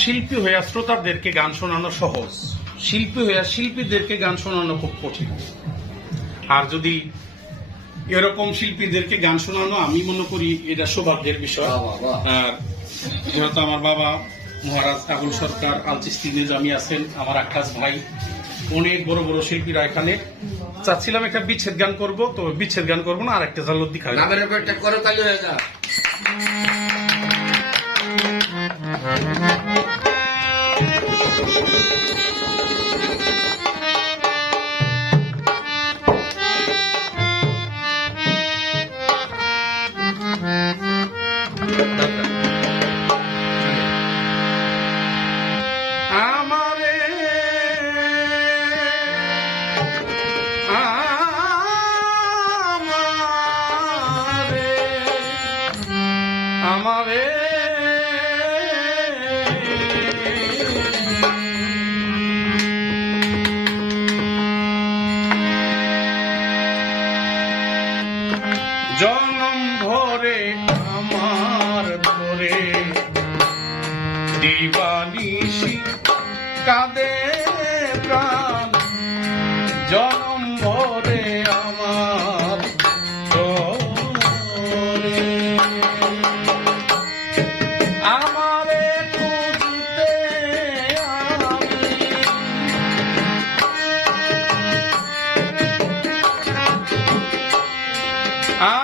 শিল্পী হইয়া শ্রোতাদেরকে গান শোনানো সহজ, শিল্পী হইয়া শিল্পীদেরকে গান শোনানো খুব কঠিন। আর যদি এরকম শিল্পীদেরকে গান শোনানো, আমি মনে করি এটা সৌভাগ্যের বিষয়। আর যেহেতু আমার বাবা মহারাজ আবুল সরকার আল চিশতি নিজামী আছেন, আমার আকাশ ভাই, অনেক বড় বড় শিল্পীরা এখানে, চাচ্ছিলাম একটা বিচ্ছেদ গান করবো, তো বিচ্ছেদ গান করবো না, আর একটা জালুদ্দি খাই করতালি হয়ে যা। আমারে আমারে জনম ভরে আমার ধরে দিবানিশি কাঁদে প্রাণ, জনম ভরে আমার ধরে আমারে খুঁজিতে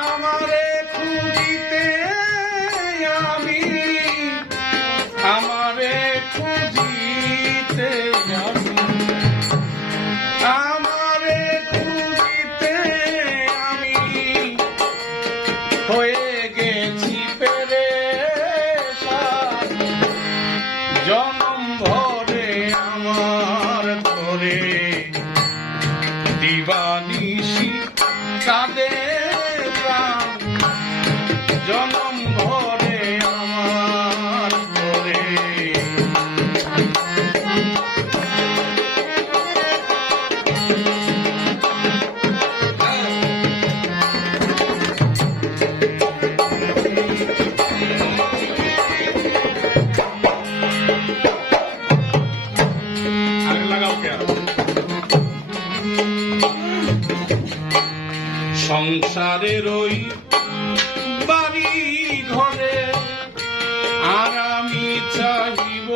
আমারে খুঁজিতে আমি, আমারে খুঁজিতে আমি, আমারে খুঁজিতে আমি হয়ে গেছি পেরেশান, জনম ভরে আমার ধরে দিবানিশি কাঁদে প্রাণ, জনম ভরে আমার ধরে। আগে লাগাও কে আর সংসারের ওই বাড়ি ঘরে আর আমি চাহিব